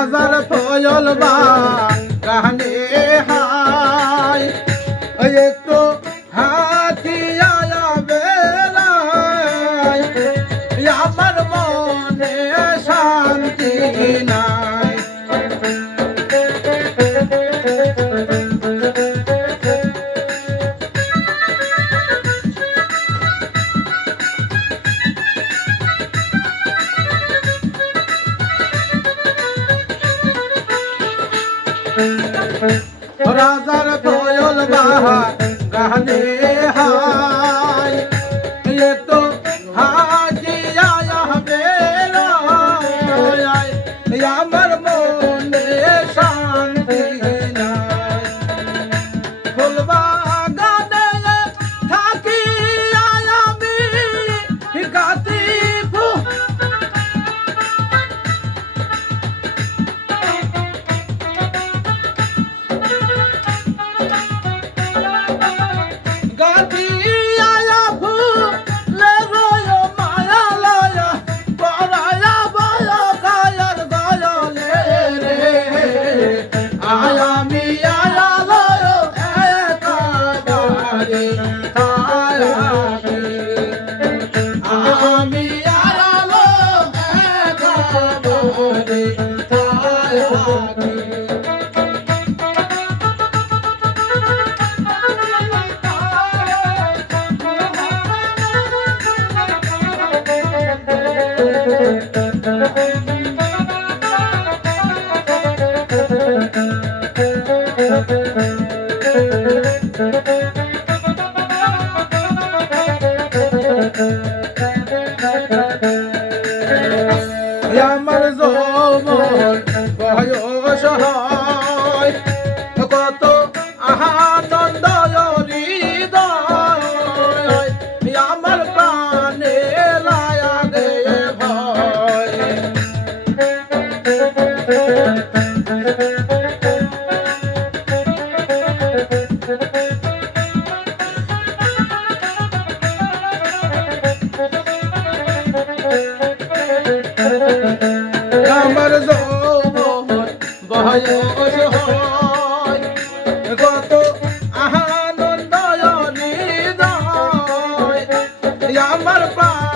হাজার তোয়ল বা রাজার দোয়ল গাহা গাহনে জীবনে তার হাতে Thank you. আমার দৌবর বয়স হয়। কত আনন্দ আমার প্রাণ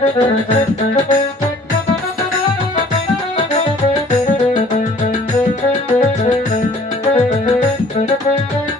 Thank you.